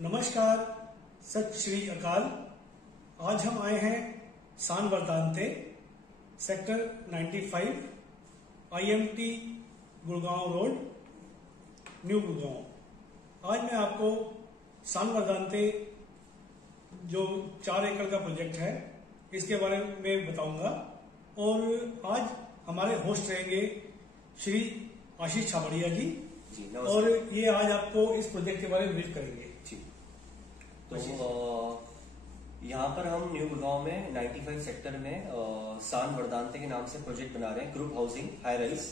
नमस्कार, सत श्री अकाल। आज हम आए हैं San Verdante sector 95 IMT Gurgaon road, new Gurgaon. आज मैं आपको सान वर्दांते जो 4 एकड़ का प्रोजेक्ट है इसके बारे में बताऊंगा और आज हमारे होस्ट रहेंगे श्री आशीष छाबड़िया जी और ये आज आपको इस प्रोजेक्ट के बारे में ब्रीफ करेंगे। जी, तो यहाँ पर हम न्यू गुड़गांव में 95 सेक्टर में सान वर्दांते के नाम से प्रोजेक्ट बना रहे हैं, ग्रुप हाउसिंग हाई राइज,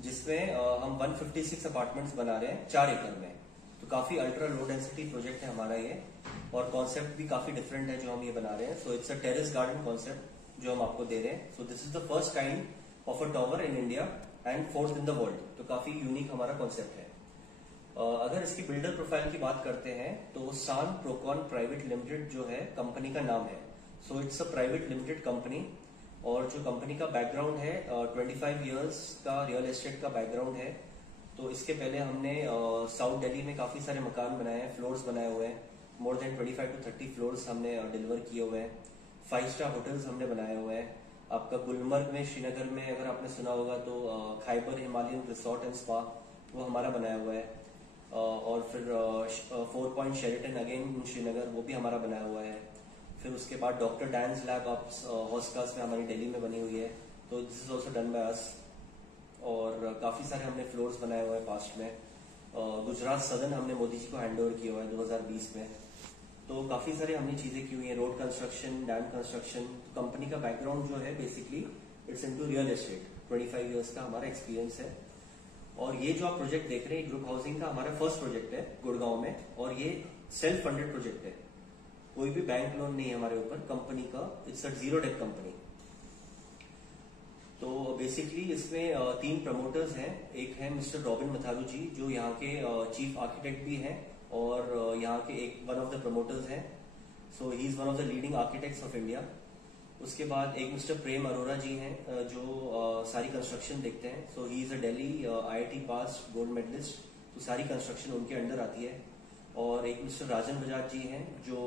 जिसमें हम 156 अपार्टमेंट्स बना रहे हैं 4 एकड़ में। तो काफी अल्ट्रा लो डेंसिटी प्रोजेक्ट है हमारा ये, और कॉन्सेप्ट भी काफी डिफरेंट है जो हम ये बना रहे हैं। So it's a terrace garden concept जो हम आपको दे रहे हैं। So this is the first kind of a tower in India and 4th in the world. तो काफी यूनिक हमारा कॉन्सेप्ट है। अगर इसकी बिल्डर प्रोफाइल की बात करते हैं तो सान प्रोकॉन प्राइवेट लिमिटेड जो है कंपनी का नाम है। So it's a private limited company, और जो कंपनी का बैकग्राउंड है 25 इयर्स का रियल एस्टेट का बैकग्राउंड है। तो इसके पहले हमने साउथ दिल्ली में काफी सारे मकान बनाए हैं, फ्लोर्स बनाए हुए हैं। मोर देन 25 to 30 फ्लोर्स हमने डिलीवर किए हुए हैं। 5 स्टार होटल्स हमने बनाए हुए हैं। आपका गुलमर्ग में, श्रीनगर में अगर आपने सुना होगा तो Khyber Himalayan resort and spa वो हमारा बनाया हुआ है। और फिर 4 point Sheraton again in Srinagar वो भी हमारा बनाया हुआ है। फिर उसके बाद डॉक्टर डैंस लैब हॉस्कास में हमारी दिल्ली में बनी हुई है। तो this is also done by us. और काफी सारे हमने फ्लोर्स बनाए हुए हैं पास्ट में। गुजरात सदन हमने मोदी जी को हैंड ओवर किया हुआ है 2020 में। तो काफी सारे हमने चीजें की हुई है, रोड कंस्ट्रक्शन, डैम कंस्ट्रक्शन। तो कंपनी का बैकग्राउंड जो है basically it's into real estate, 25 years का हमारा एक्सपीरियंस है। और ये जो आप प्रोजेक्ट देख रहे हैं ग्रुप हाउसिंग का हमारा फर्स्ट प्रोजेक्ट है गुड़गांव में, और ये सेल्फ फंडेड प्रोजेक्ट है। कोई भी बैंक लोन नहीं है हमारे ऊपर, कंपनी का it's a zero debt company. तो बेसिकली इसमें 3 प्रमोटर्स हैं। एक है मिस्टर रॉबिन मथारू जी जो यहाँ के चीफ आर्किटेक्ट भी हैं और यहाँ के एक वन ऑफ द प्रमोटर्स हैं। So he is one of the leading architects of India. उसके बाद एक मिस्टर प्रेम अरोरा जी हैं जो सारी कंस्ट्रक्शन देखते हैं। So he is a Delhi IIT pass gold medallist, तो सारी कंस्ट्रक्शन उनके अंडर आती है। और एक मिस्टर राजन बजाज जी हैं जो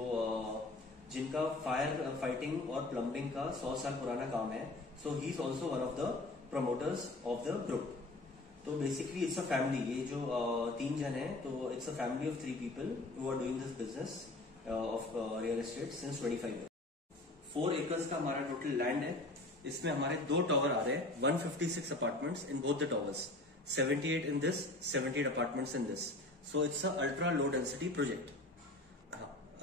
जिनका फायर फाइटिंग और प्लम्बिंग का 100 साल पुराना काम है। So he is also one of the promoters of the group. तो बेसिकली इट्स अ फैमिली। ये जो 3 जन है तो it's a family of 3 people who are doing this business of real estate since 25 year. 4 acres का हमारा total land है। इसमें हमारे 2 टावर आ रहे हैं, 156 apartments in both the towers, 78 in this, 78 apartments in this. So it's a ultra low density project.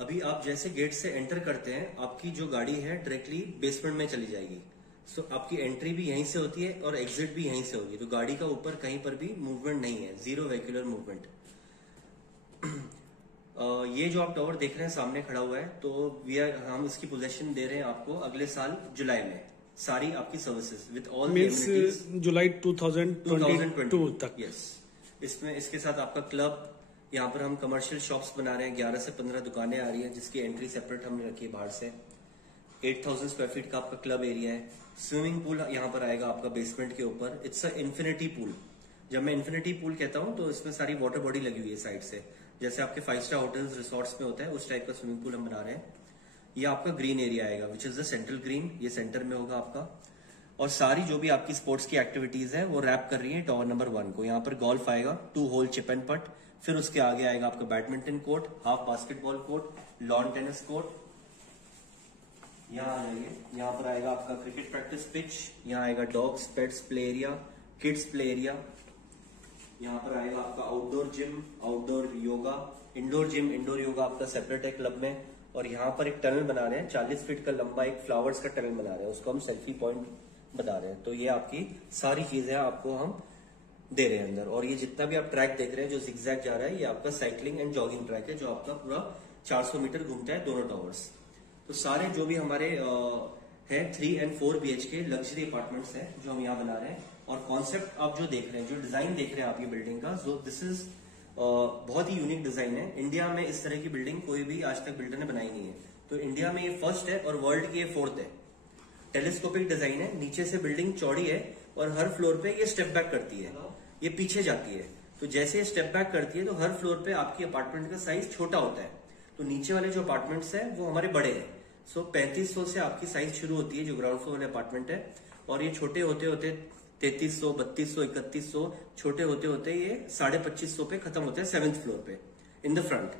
अभी आप जैसे गेट से एंटर करते हैं आपकी जो गाड़ी है डायरेक्टली बेसमेंट में चली जाएगी। सो आपकी एंट्री भी यहीं से होती है और एग्जिट भी यहीं से होगी। तो गाड़ी का ऊपर कहीं पर भी मूवमेंट नहीं है, जीरो वेहिकुलर मूवमेंट। ये जो आप टावर देख रहे हैं सामने खड़ा हुआ है, तो हम इसकी पोजीशन दे रहे हैं आपको अगले साल जुलाई में। सारी आपकी सर्विसेज विद ऑल जुलाई 2022 तक। यस, इसमें इसके साथ आपका क्लब, यहाँ पर हम कमर्शियल शॉप्स बना रहे हैं। 11 से 15 दुकानें आ रही हैं जिसकी एंट्री सेपरेट हमने रखी है बाहर से। 8000 स्क्वायर फीट का आपका क्लब एरिया है। स्विमिंग पूल यहाँ पर आएगा आपका बेसमेंट के ऊपर। It's a infinity pool. जब मैं इन्फिनिटी पूल कहता हूँ तो इसमें सारी वाटर बॉडी लगी हुई है साइड से, जैसे आपके 5 स्टार होटल्स रिसोर्ट्स में होता है उस टाइप का स्विमिंग पूल हम बना रहे हैं। ये आपका ग्रीन एरिया आएगा which is the central green, ये सेंटर में होगा आपका। और सारी जो भी आपकी स्पोर्ट्स की एक्टिविटीज है वो रैप कर रही है टावर नंबर 1 को। यहाँ पर गोल्फ आएगा, 2 होल चिप एंड पट। फिर उसके आगे आएगा आपका badminton court, half basketball court, lawn tennis court. यहाँ आ जाइए, यहाँ पर आएगा आपका क्रिकेट प्रैक्टिस पिच। यहाँ आएगा dogs pets play area, kids play area. यहाँ पर आएगा आपका outdoor gym, outdoor yoga, indoor gym, indoor yoga आपका सेपरेट है क्लब में। और यहाँ पर एक टनल बना रहे हैं, 40 फीट का लंबा एक फ्लावर्स का टनल बना रहे हैं, उसको हम सेल्फी पॉइंट बता रहे हैं। तो ये आपकी सारी चीजें आपको हम दे रहे हैं अंदर। और ये जितना भी आप ट्रैक देख रहे हैं जो जिगजैग जा रहा है, ये आपका साइकिलिंग एंड जॉगिंग ट्रैक है जो आपका पूरा 400 मीटर घूमता है दोनों टावर्स। तो सारे जो भी हमारे है 3 and 4 BHK लग्जरी अपार्टमेंट्स हैं जो हम यहाँ बना रहे हैं। और कॉन्सेप्ट आप जो देख रहे हैं, जो डिजाइन देख रहे हैं आप ये बिल्डिंग का, जो दिस इज बहुत ही यूनिक डिजाइन है। इंडिया में इस तरह की बिल्डिंग कोई भी आज तक बिल्डर ने बनाई नहीं है। तो इंडिया में ये फर्स्ट है और वर्ल्ड की ये 4th है। टेलीस्कोपिक डिजाइन है, नीचे से बिल्डिंग चौड़ी है और हर फ्लोर पे ये स्टेप बैक करती है, ये पीछे जाती है। तो जैसे ये स्टेप बैक करती है तो हर फ्लोर पे आपकी अपार्टमेंट का साइज छोटा होता है। तो नीचे वाले जो अपार्टमेंट्स हैं वो हमारे बड़े हैं। सो 3500 से आपकी साइज शुरू होती है जो ग्राउंड फ्लोर वाले अपार्टमेंट है, और ये छोटे होते होते 3300, 3200, 3100, छोटे होते होते ये 2550 पे खत्म होते हैं 7th फ्लोर पे इन द फ्रंट।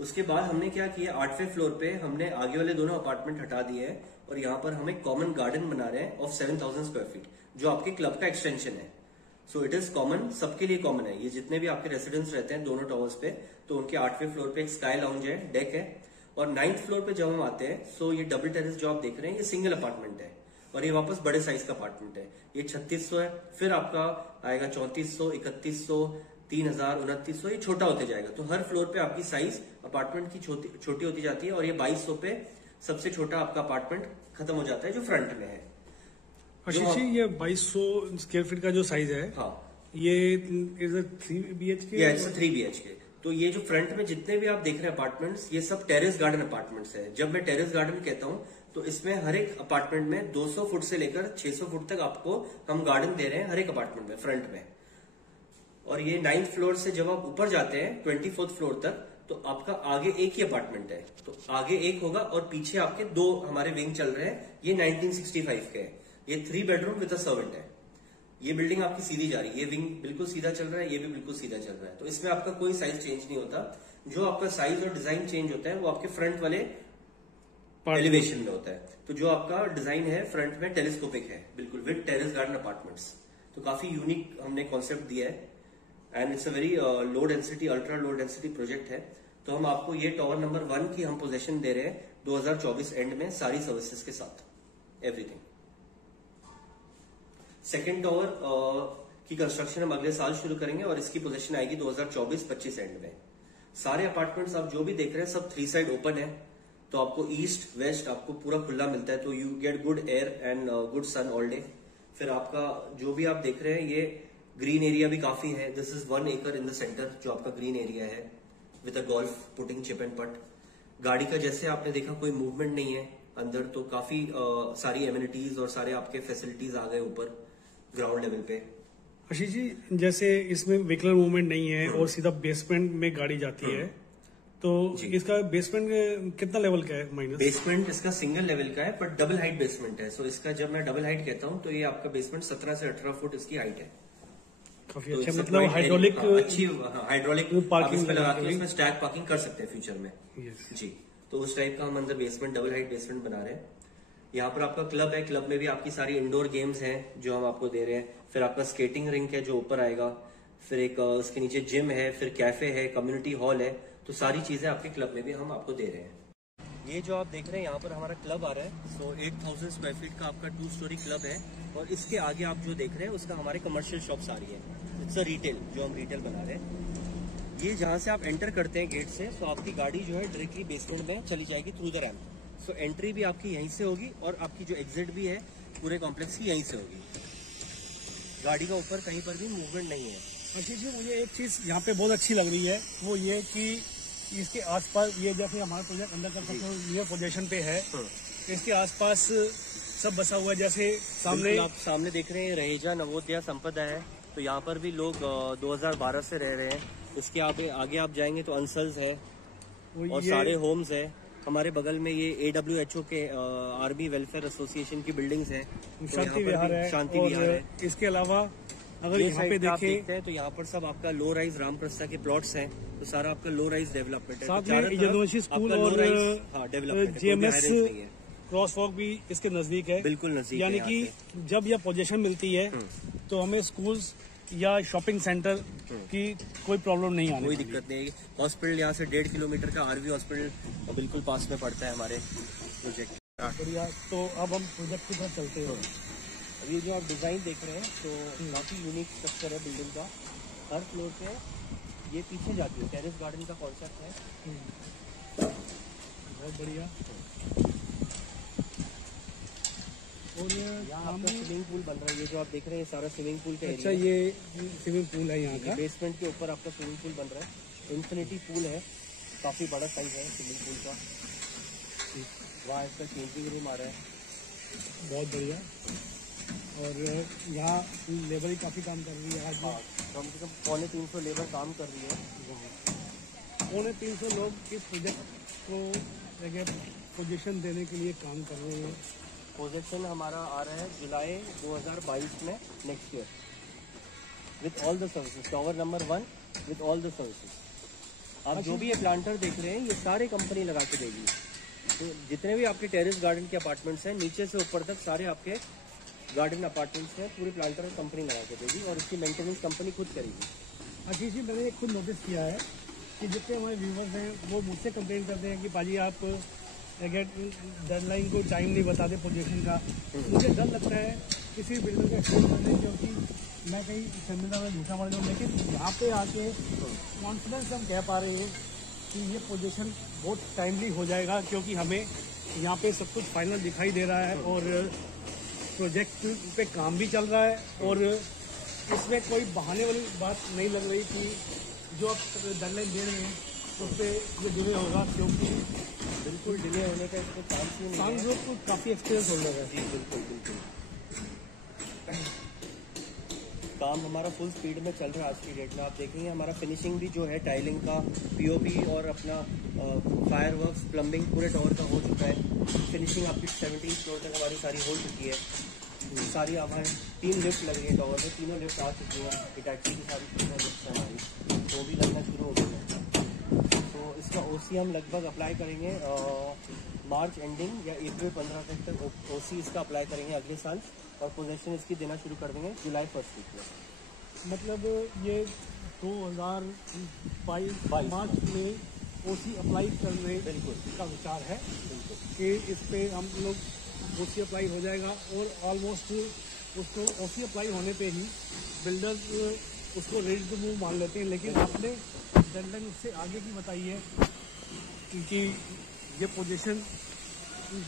उसके बाद हमने क्या किया, 8वें फ्लोर पे हमने आगे वाले दोनों अपार्टमेंट हटा दिए हैं और यहाँ पर हम एक कॉमन गार्डन बना रहे हैं ऑफ 7000 स्क्वायर फीट, जो आपके क्लब का एक्सटेंशन है। सो इट इज कॉमन, सबके लिए कॉमन है। ये जितने भी आपके रेसिडेंट्स रहते हैं दोनों टावर्स पे, तो उनके 8वें फ्लोर पे एक स्काई लाउंज है, डेक है। और 9th फ्लोर पे जब हम आते हैं, सो ये डबल टेरेस जो आप देख रहे हैं ये सिंगल अपार्टमेंट है और ये वापस बड़े साइज का अपार्टमेंट है। ये 3600 है, फिर आपका आएगा 3400, 3100, 3000, 2900, ये छोटा होते जाएगा। तो हर फ्लोर पे आपकी साइज अपार्टमेंट की छोटी होती जाती है और ये 2200 पे सबसे छोटा आपका अपार्टमेंट खत्म हो जाता है जो फ्रंट में है। आशीष जी, ये 2200 स्क्वायर फीट का जो साइज है, हाँ, ये इज 3 BHK? It's 3 BHK। तो ये जो फ्रंट में जितने भी आप देख रहे हैं अपार्टमेंट्स, ये सब टेरेस गार्डन अपार्टमेंट्स है। जब मैं टेरेस गार्डन कहता हूं तो इसमें हर एक अपार्टमेंट में 200 फुट से लेकर 600 फुट तक आपको हम गार्डन दे रहे हैं हर एक अपार्टमेंट में, फ्रंट में। और ये 9th फ्लोर से जब आप ऊपर जाते हैं 24th फ्लोर तक, तो आपका आगे एक ही अपार्टमेंट है, तो आगे एक होगा और पीछे आपके 2 हमारे विंग चल रहे हैं। ये 1965 के है, ये 3 बेडरूम विद अ सर्वेंट है। ये बिल्डिंग आपकी सीधी जा रही है, ये विंग बिल्कुल सीधा चल रहा है, ये भी बिल्कुल सीधा चल रहा है। तो इसमें आपका कोई साइज चेंज नहीं होता। जो आपका साइज और डिजाइन चेंज होता है वो आपके फ्रंट वाले एलिवेशन में होता है। तो जो आपका डिजाइन है फ्रंट में टेलीस्कोपिक है, बिल्कुल विद टेरेस गार्डन अपार्टमेंट्स। तो काफी यूनिक हमने कॉन्सेप्ट दिया है and it's a very low density, ultra low density project है। तो हम आपको ये टावर नंबर 1 की हम पोजीशन दे रहे हैं 2024 एंड में, सारी सर्विसेज के साथ, एवरीथिंग। सेकेंड टावर की कंस्ट्रक्शन हम अगले साल शुरू करेंगे और इसकी पोजीशन आएगी 2024-25 एंड में। सारे अपार्टमेंट्स आप जो भी देख रहे हैं सब 3 साइड ओपन है, तो आपको ईस्ट वेस्ट आपको पूरा खुला मिलता है, तो you get good air and good sun all day. फिर आपका जो भी आप देख रहे हैं ये ग्रीन एरिया भी काफी है। This is 1 acre in the centre जो आपका ग्रीन एरिया है with a golf putting chip and पट। गाड़ी का जैसे आपने देखा कोई मूवमेंट नहीं है अंदर, तो काफी सारी एमिनिटीज और सारे आपके फैसिलिटीज आ गए ऊपर ग्राउंड लेवल पे। आशीष जी, जैसे इसमें व्हीकलर मूवमेंट नहीं है और सीधा बेसमेंट में गाड़ी जाती है, तो इसका बेसमेंट कितना लेवल का है? माइनस बेसमेंट इसका सिंगल लेवल का है, बट डबल हाइट बेसमेंट है। सो इसका जब मैं डबल हाइट कहता हूँ तो ये आपका बेसमेंट 17 से 18 फुट इसकी हाइट है। काफी तो अच्छा, मतलब हाइड्रोलिक, अच्छी हाइड्रोलिक पार्किंग में लगा के उसमें स्टैक पार्किंग कर सकते हैं फ्यूचर में। Yes. जी, तो उस टाइप का हम अंदर बेसमेंट, डबल हाइट बेसमेंट बना रहे हैं। यहाँ पर आपका क्लब है, क्लब में भी आपकी सारी इंडोर गेम्स हैं जो हम आपको दे रहे हैं। फिर आपका स्केटिंग रिंक है जो ऊपर आएगा, फिर एक उसके नीचे जिम है, फिर कैफे है, कम्युनिटी हॉल है। तो सारी चीजें आपके क्लब में भी हम आपको दे रहे हैं। ये जो आप देख रहे हैं यहाँ पर हमारा क्लब आ रहा है। सो 8000 स्क्वायर फीट का आपका 2 स्टोरी क्लब है और इसके आगे आप जो देख रहे हैं उसका हमारे कमर्शियल शॉप्स आ रही है। इट्स अ रिटेल, जो हम रिटेल बना रहे हैं। ये जहाँ से आप एंटर करते हैं गेट से, तो आपकी गाड़ी जो है डायरेक्टली बेसमेंट में चली जाएगी through the ramp. So entry भी आपकी यहीं से होगी और आपकी जो एग्जिट भी है पूरे कॉम्प्लेक्स की यहीं से होगी। गाड़ी का ऊपर कहीं पर भी मूवमेंट नहीं है। आशीष जी, मुझे एक चीज यहाँ पे बहुत अच्छी लग रही है, वो ये कि इसके आसपास, ये जैसे हमारा प्रोजेक्ट अंदर का नियर पोजीशन पे है, इसके आसपास सब बसा हुआ है। जैसे सामने आप सामने देख रहे हैं रहेजा नवोदया संपदा है, तो यहाँ पर भी लोग 2012 से रह रहे हैं। उसके आगे आप जाएंगे तो अंसल्स है और सारे होम्स है। हमारे बगल में ये AWHO के आर्मी वेलफेयर एसोसिएशन की बिल्डिंग्स है, शांति विहार है, शांति विहार है। इसके अलावा अगर यहाँ पे देखते हैं तो यहाँ पर सब आपका लो राइज रामप्रस्था के प्लॉट्स हैं, तो सारा आपका लो राइज डेवलपमेंट है। साथ में यूनिवर्सिटी स्कूल और GMS क्रॉस वॉक भी इसके नजदीक है, बिल्कुल नजदीक। यानी कि जब यह पोजीशन मिलती है तो हमें स्कूल्स या शॉपिंग सेंटर की कोई प्रॉब्लम नहीं आने, कोई दिक्कत नहीं है। हॉस्पिटल यहाँ से 1.5 किलोमीटर का RV हॉस्पिटल बिल्कुल पास में पड़ता है हमारे प्रोजेक्ट। बढ़िया, तो अब हम प्रोजेक्ट की तरफ चलते हैं। अब ये जो आप डिजाइन देख रहे हैं तो काफी यूनिक स्ट्रक्चर है बिल्डिंग का। हर फ्लोर पे ये पीछे जाती है, टेरेस गार्डन का कॉन्सेप्ट है। बहुत बढ़िया। और यहाँ आपका स्विमिंग पूल बन रहा है। ये जो आप देख रहे हैं सारा स्विमिंग पूल का अच्छा, ये स्विमिंग पूल है यहाँ का। बेसमेंट के ऊपर आपका स्विमिंग पूल बन रहा है। इन्फिनिटी पूल है, काफी बड़ा साइज है स्विमिंग पूल का। वहाँ इसका चेंजिंग रूम आ रहा है। बहुत बढ़िया। और यहाँ लेबर ही काफी काम कर रही है आज। कम से कम 250 लेबर काम कर रही है। 350 लोग इस प्रोजेक्ट को पोजीशन देने के लिए काम कर रहे हैं। पोजीशन हमारा आ रहा है जुलाई 2022 में, next year, with all the services, tower number 1 with all the services. आप जो भी ये प्लांटर देख रहे हैं ये सारे कंपनी लगा के देगी। तो जितने भी आपके टेरेस गार्डन के अपार्टमेंट्स हैं, नीचे से ऊपर तक सारे आपके गार्डन अपार्टमेंट्स में पूरी प्लांटर कंपनी लगा के देगी और इसकी मेंटेनेंस कंपनी खुद करेगी। आशीष जी, मैंने खुद नोटिस किया है कि जितने हमारे व्यूवर्स हैं वो मुझसे कंप्लेन करते हैं कि पाजी आप डेडलाइन को टाइम नहीं बताते पोजीशन का। मुझे डर लगता है किसी बिल्डर को एक्सप्लेन करने, क्योंकि मैं कहीं सेमिनार में झूठा मार जाऊँ, लेकिन यहाँ पे आके कॉन्फिडेंस हम कह पा रहे हैं कि ये पोजीशन बहुत टाइमली हो जाएगा, क्योंकि हमें यहाँ पे सब कुछ फाइनल दिखाई दे रहा है और प्रोजेक्ट पे काम भी चल रहा है और इसमें कोई बहाने वाली बात नहीं लग रही कि जो आप डेडलाइन दे रहे हैं उस पर ये डिले होगा, क्योंकि बिल्कुल डिले होने का इसको चांस ही नहीं है। को काफ़ी एक्सपीरियंस होल्डर है। जी बिल्कुल बिल्कुल। काम हमारा फुल स्पीड में चल रहा है आज की डेट में। आप देखेंगे हमारा फिनिशिंग भी जो है टाइलिंग का, पीओपी और अपना फायर वर्क्स, प्लम्बिंग पूरे टावर का हो चुका है। फिनिशिंग आपकी 17 फ्लोर तक हमारी सारी हो चुकी है। सारी हमारे 3 लिफ्ट लगी है टावर में, तीनों लिफ्ट आ चुकी हैं। हिटाची की सारी तीनों लिफ्ट हमारी वो भी लगना शुरू हो गई है। तो इसका ओसी हम लगभग अप्लाई करेंगे मार्च एंडिंग या अप्रैल 15 तक ओसी इसका अप्लाई करेंगे अगले साल और पोजीशन इसकी देना शुरू कर देंगे जुलाई 1 वीक में। मतलब ये 2022 मार्च में ओसी अप्लाई करने का विचार है कि इस पे हम लोग ओसी अप्लाई हो जाएगा और ऑलमोस्ट उसको ओसी अप्लाई होने पे ही बिल्डर उसको रेडी टू मूव मान लेते हैं। लेकिन आपने डेडलाइन उससे आगे की बताई है, क्योंकि ये पोजीशन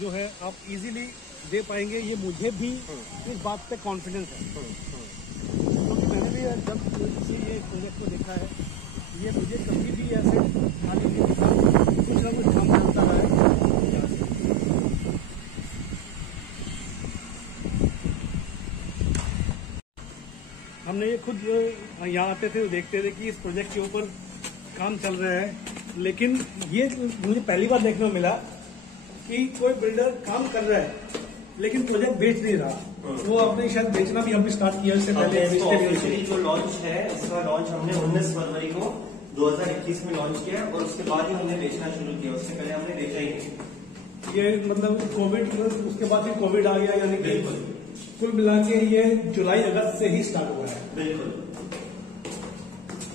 जो है आप इजीली दे पाएंगे, ये मुझे भी इस बात पे कॉन्फिडेंस है, क्योंकि मैंने भी जब से ये प्रोजेक्ट को देखा है, ये मुझे कभी भी ऐसे खाली नहीं दिखा, कुछ ना कुछ काम चलता रहा है। हमने ये खुद यहाँ आते थे तो देखते थे कि इस प्रोजेक्ट के ऊपर काम चल रहा है, लेकिन ये मुझे पहली बार देखने को मिला कि कोई बिल्डर काम कर रहा है लेकिन प्रोजेक्ट बेच नहीं रहा। वो आपने शायद बेचना भी हमने स्टार्ट किया इससे पहले। ऑफिशियली जो लॉन्च है इसका लॉन्च हमने 19 फरवरी को 2021 में लॉन्च किया और उसके बाद ही हमने बेचना शुरू किया, उससे पहले हमने बेचा ही नहीं। ये मतलब कोविड, उसके बाद फिर कोविड आ गया, यानी कि कुल मिला के ये जुलाई अगस्त से ही स्टार्ट हुआ है। बिल्कुल,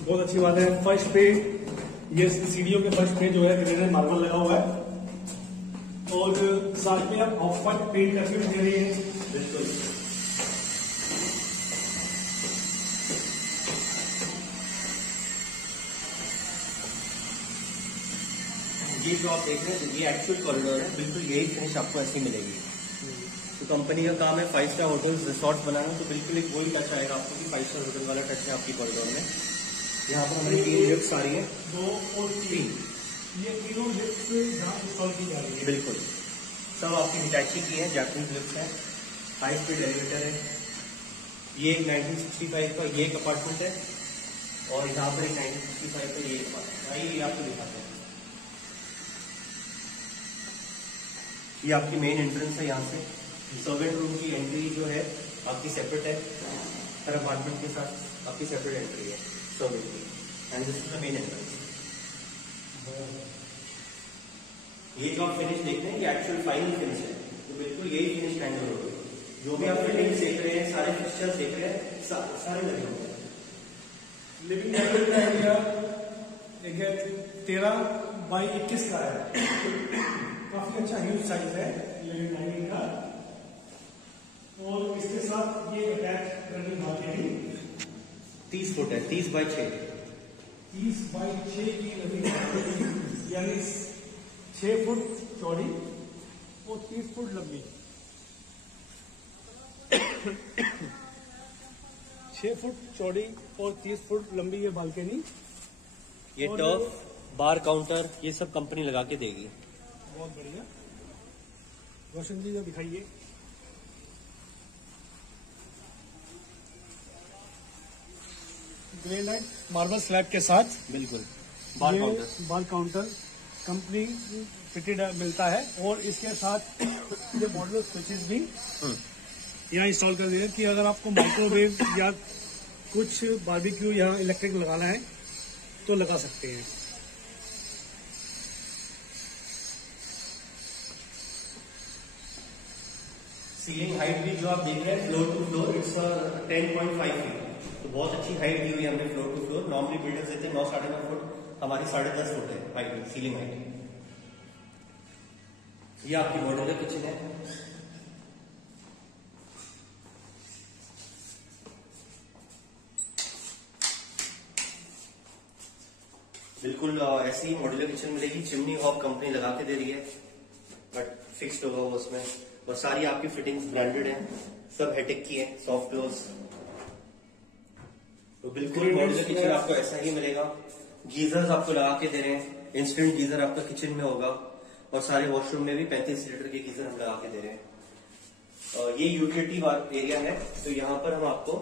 बहुत अच्छी बात है। फर्स्ट पे ये सीढ़ियों के फर्स्ट पे जो है ग्रेनाइट मार्बल लगा हुआ है और साथ में आप ऑफ व्हाइट पेंट करके भी दे रही है। बिल्कुल, ये जो आप देख रहे हैं ये एक्चुअल कॉरिडोर है, बिल्कुल यही फिनिश आपको ऐसी मिलेगी। तो कंपनी का काम है 5 स्टार होटल्स रिसोर्ट बनाना, तो बिल्कुल एक वही टच आएगा आपको कि 5 स्टार होटल वाला टच है आपकी कॉरिडोर में। यहाँ पर हमारी 3 लिफ्ट्स आ रही है, 2 और 3, ये तीनों लिफ्ट यहाँ इंस्टॉल की जा रही है। बिल्कुल, सब आपकी हिटाची की है, जैपनीज लिफ्ट है, हाई स्पीड एलिवेटर है। ये एक 1965 का ये एक अपार्टमेंट है और यहाँ पर एक 1965 का ये एक अपार्टमेंट। आइए ये आपको दिखाते हैं। ये आपकी मेन एंट्रेंस है, यहाँ से सर्वेंट रूम की एंट्री जो है आपकी सेपरेट है, हर अपार्टमेंट के साथ आपकी सेपरेट एंट्री है सर्वेंट की, and this is the main entrance. ये जो आप फिनिश देख रहे हैं ये एक्चुअल फाइनल फिनिश है, तो बिल्कुल यही फिनिश हैंड ओवर होगा। जो भी आप फिटिंग देख रहे हैं, सारे फिक्सचर्स देख रहे हैं, सारे लगे हुए हैं। लिविंग एरिया का एरिया 13 बाई 21 का है, काफी अच्छा ह्यूज साइज है लिविंग डाइनिंग का। और इसके साथ ये अटैच रनिंग बालकनी 30 फुट है, 30 बाई 6, 30 बाई 6 की रनिंग बालकनी, यानी 6 फुट चौड़ी और 30 फुट लंबी। 6 फुट चौड़ी और 30 फुट लंबी ये बालकनी। ये टर्फ, बार काउंटर, ये सब कंपनी लगा के देगी। बहुत बढ़िया। रोशन जी को दिखाइए। ग्रेनाइट मार्बल स्लैब के साथ बिल्कुल बार काउंटर कंपनी फिटेड मिलता है और इसके साथ ये मॉडल स्विचेस भी यहाँ इंस्टॉल कर दिए कि अगर आपको माइक्रोवेव या कुछ बारबेक्यू या इलेक्ट्रिक लगाना है तो लगा सकते हैं। सीलिंग हाइट भी जो आप देख रहे हैं floor to floor it's 10.5 feet, तो बहुत अच्छी हाइट दी हुई है हमने floor to floor. Normally builders देते हैं 9 साढ़े 9 फुट, हमारी 10.5 फुट है हाइट, सीलिंग हाइट। ये आपकी मॉड्यूलर किचन है। बिल्कुल ऐसी मॉड्यूलर किचन मिलेगी। चिमनी हॉब कंपनी लगा के दे रही है, बट फिक्स्ड होगा वो उसमें, और सारी आपकी फिटिंग्स ब्रांडेड है, सब हेटेक की है, सॉफ्ट क्लोज। तो बिल्कुल मॉड्यूलर किचन आपको ऐसा ही मिलेगा। गीजर्स आपको लगा के दे रहे हैं, इंस्टेंट गीजर आपका किचन में होगा, और सारे वॉशरूम में भी 35 लीटर के गीजर हम लगा के दे रहे हैं। ये यूटिलिटी एरिया है, तो यहाँ पर हम आपको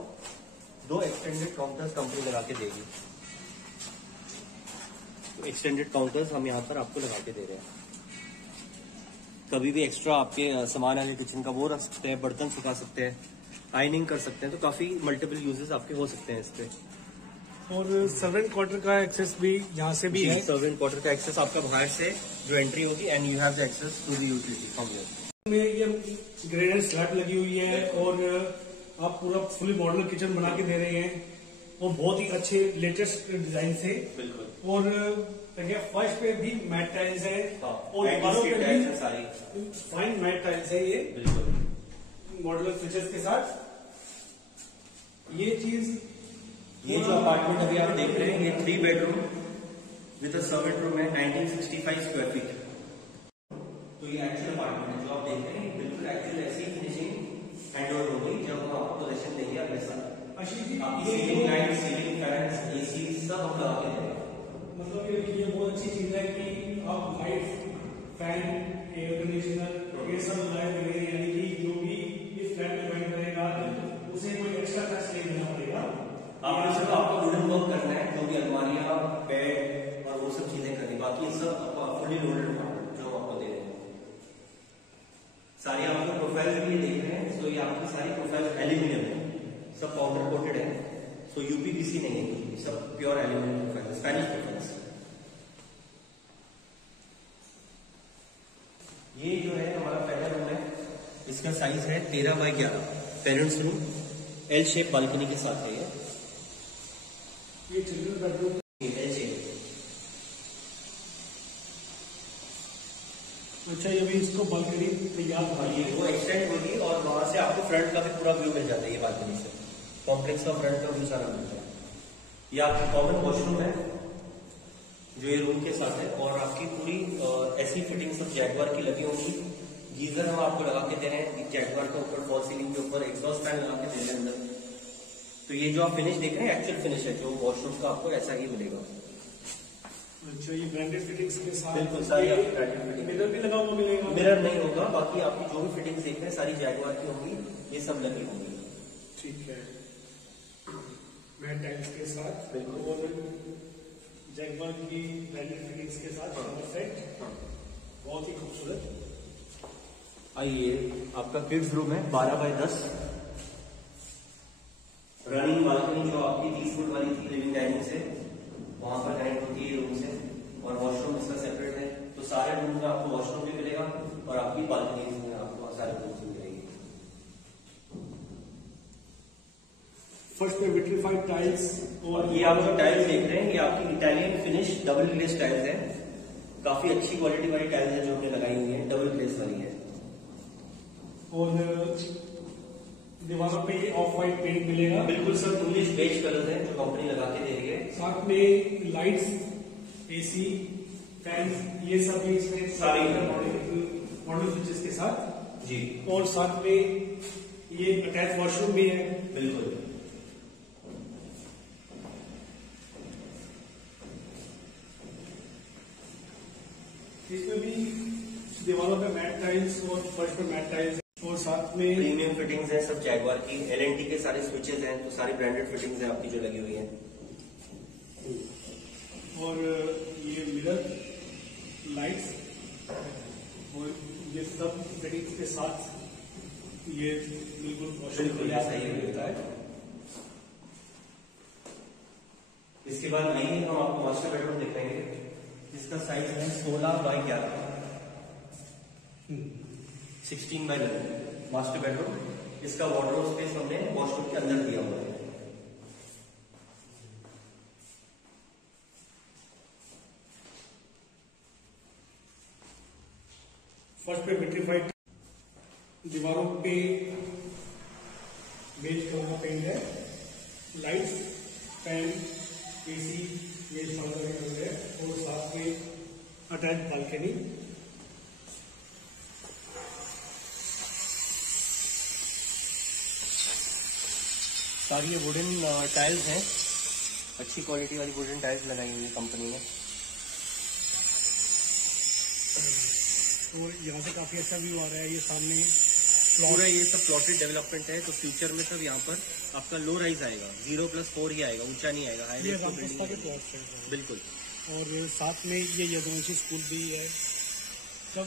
2 एक्सटेंडेड काउंटर्स कंपनी लगा के देगी। तो एक्सटेंडेड काउंटर्स हम यहाँ पर आपको लगा के दे रहे हैं। कभी भी एक्स्ट्रा आपके सामान है किचन का वो रख सकते हैं, बर्तन सुखा सकते हैं, आयनिंग कर सकते हैं, तो काफी मल्टीपल यूजेस आपके हो सकते हैं इस पे। और सर्वेंट क्वार्टर का एक्सेस भी यहाँ से भी है। सर्वेंट क्वार्टर का एक्सेस आपका बाहर से जो एंट्री होगी, and you have the access to the utility from here. में ये ग्रेनाइट स्लैब लगी हुई है और आप पूरा फुली मॉडल किचन बना के दे रहे हैं, और बहुत ही अच्छे लेटेस्ट डिजाइन से। बिल्कुल। और देखिए फर्श पे भी मैट टाइल्स है, और और दीवारों पे भी सारी फाइन मैट टाइल्स है। ये बिल्कुल मॉडुलर फीचर्स के साथ ये चीज, ये जो अपार्टमेंट अभी आप देख रहे हैं, ये 3 बेडरूम विद सर्वेंट रूम है, 1965 स्क्वायर फीट। तो ये एक्चुअल अपार्टमेंट है जो आप देख रहे हैं, बिल्कुल एक्चुअल ऐसी फिनिशिंग हैंड ओवर हो गई जब हम आपको पोजीशन देंगे अगले साल। आपकी ceiling light, ceiling fans, AC सब हम लगा के देंगे। मतलब ये बहुत अच्छी चीज है कि आप लाइट, फैन, एयर कंडीशनर ये सब लगाए हुए हैं, यानी कि जो भी इस फ्लैट में बैठ करेगा उसे कोई एक्स्ट्रा खर्च नहीं देना पड़ेगा। आपको वुडन वर्क करना है, जो भी अलमारियां, बेड और वो सब चीजें करनी, बाकी सब फुली लोडेड जो आपको दे रहे हैं। सारी आपको प्रोफाइल भी देख रहे हैं, तो ये आपकी सारी प्रोफाइल एल्यूमिनियम है, सब पाउडर कोटेड है, तो यूपीवीसी नहीं है, सब pure aluminium profile, Spanish profiles. ये जो है हमारा पहला रूम है, इसका साइज है 13 by 11, parents room, L shape balcony के साथ है ये चिल्ड्रन बेडरूम एल शेप। अच्छा, ये भी इसको बालकनी तैयार ये वो एक्सटेंड होगी और वहां से आपको फ्रंट का भी पूरा व्यू मिल जाता है, ये बालकनी से कॉम्प्लेक्स का फ्रंट का व्यू सारा मिलता है। ये आपका कॉमन वॉशरूम है जो ये रूम के साथ है, और आपकी पूरी ऐसी फिटिंग सब जैगवार की लगी होगी। गीजर हम आपको लगा के दे रहे हैं जैगवार के ऊपर, फॉल सीलिंग के ऊपर एग्जॉस्ट फैन लगा के दे रहे हैं अंदर। तो ये जो आप फिनिश देख रहे हैं एक्चुअल फिनिश है, जो वॉशरूम का आपको ऐसा ही मिलेगा। अच्छा, ये ब्रांडेड फिटिंग्स के साथ बिल्कुल सारी आपकी ब्रांडेड फिटिंग। मिरर भी लगा हुआ मिलेगा? मिरर नहीं होगा, बाकी आपकी जो भी फिटिंग्स देख रहे हैं सारी जैगवार की होंगी, ये सब लगी होंगी। ठीक है, मैट टाइल्स के साथ बिल्कुल, और जैगवार की ब्रांडेड फिटिंग्स के साथ सेट, बहुत ही खूबसूरत। आइए, आपका किड्स रूम है 12 बाय 10, रनिंग बालकनी जो आपकी 30 फुट वाली थी लिविंग डाइनिंग से, वहां पर कनेक्ट होती है रूम से, और वॉशरूम इसका सेपरेट है। तो सारे रूम में आपको वॉशरूम भी मिलेगा और आपकी बालकनी में आपको सारे रूम मिलेगी। फर्स्ट पे विट्रीफाइड टाइल्स, और ये आप जो टाइल्स देख रहे हैं ये आपकी Italian finish double glaze tiles है, काफी अच्छी क्वालिटी वाली टाइल्स है जो हमने लगाई हुई है, डबल ग्लेज वाली है। और दीवारों पे ये ऑफ व्हाइट पेंट मिलेगा। बिल्कुल सब इंग्लिश बेज कलर है जो कंपनी लगा के दे रही है। साथ में लाइट्स, एसी, फैन, ये सब भी इसमें सारी मॉडल फीचर्स के साथ जी। और साथ में ये अटैच वॉशरूम भी है। बिल्कुल, इसमें भी दीवारों पे मैट टाइल्स और फर्श पे मैट टाइल्स, और साथ में प्रीमियम फिटिंग्स है सब जैगवार की, एलएनटी के सारे स्विचेस हैं, तो सारी ब्रांडेड फिटिंग्स है आपकी जो लगी हुई है। और इसके साथ ये बिल्कुल बिल्कुल ऐसा ही होता है। इसके बाद आइए हम आपको मास्टर बेडरूम दिखाएंगे, जिसका साइज है 16 बाई 11, 16 बाई 11 मास्टर बेडरूम। इसका वार्डरोब स्पेस हमने वॉशरूम के अंदर दिया हुआ है। फर्स्ट पे विट्रीफाइड, दीवारों पे बेज कलर का पेंट है, लाइट्स, फैन, एसी ये शानदार है, और साथ में अटैच बालकनी। सारी ये वुडन टाइल्स हैं, अच्छी क्वालिटी वाली वुडन टाइल्स लगाई हुई है कंपनी ने। और यहाँ से काफी अच्छा व्यू आ रहा है। ये सामने पूरा ये सब प्लॉटेड डेवलपमेंट है, तो फ्यूचर में सब यहाँ पर आपका लो राइज आएगा, 0+4 ही आएगा, ऊंचा नहीं आएगा, हाई राइज रामपुष्पा के प्लॉट्स है बिल्कुल। और साथ में ये यदुवंशी स्कूल भी है। सब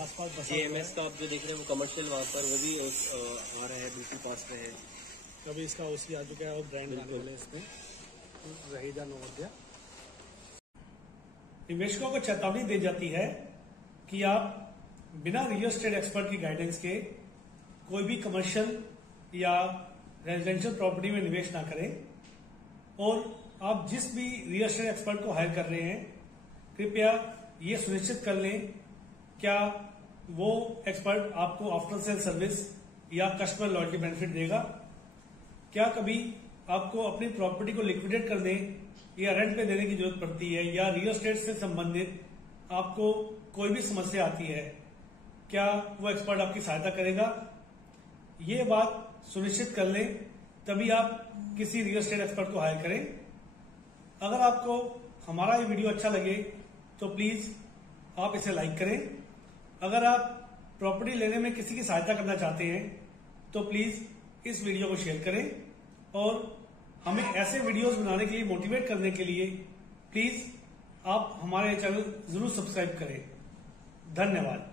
आसपास बसा JMS का आप जो देख रहे हैं वो कमर्शियल वहाँ पर वो भी आ रहा है, बिल्कुल पास में है। कभी इसका ओसी आ चुका है और ब्रांड आने वाले इसमें रहेगा नवोदया। निवेशकों को चेतावनी दी जाती है कि आप बिना रियल एस्टेट एक्सपर्ट की गाइडेंस के कोई भी कमर्शियल या रेजिडेंशियल प्रॉपर्टी में निवेश ना करें, और आप जिस भी रियल एस्टेट एक्सपर्ट को हायर कर रहे हैं कृपया ये सुनिश्चित कर लें क्या वो एक्सपर्ट आपको आफ्टर सेल सर्विस या कस्टमर लॉयल्टी बेनिफिट देगा, क्या कभी आपको अपनी प्रॉपर्टी को लिक्विडेट करने या रेंट पे देने की जरूरत पड़ती है, या रियल एस्टेट से संबंधित आपको कोई भी समस्या आती है, क्या वो एक्सपर्ट आपकी सहायता करेगा। ये बात सुनिश्चित कर लें, तभी आप किसी रियल एस्टेट एक्सपर्ट को हायर करें। अगर आपको हमारा ये वीडियो अच्छा लगे तो प्लीज आप इसे लाइक करें। अगर आप प्रॉपर्टी लेने में किसी की सहायता करना चाहते हैं तो प्लीज इस वीडियो को शेयर करें, और हमें ऐसे वीडियोस बनाने के लिए मोटिवेट करने के लिए प्लीज आप हमारे चैनल जरूर सब्सक्राइब करें। धन्यवाद।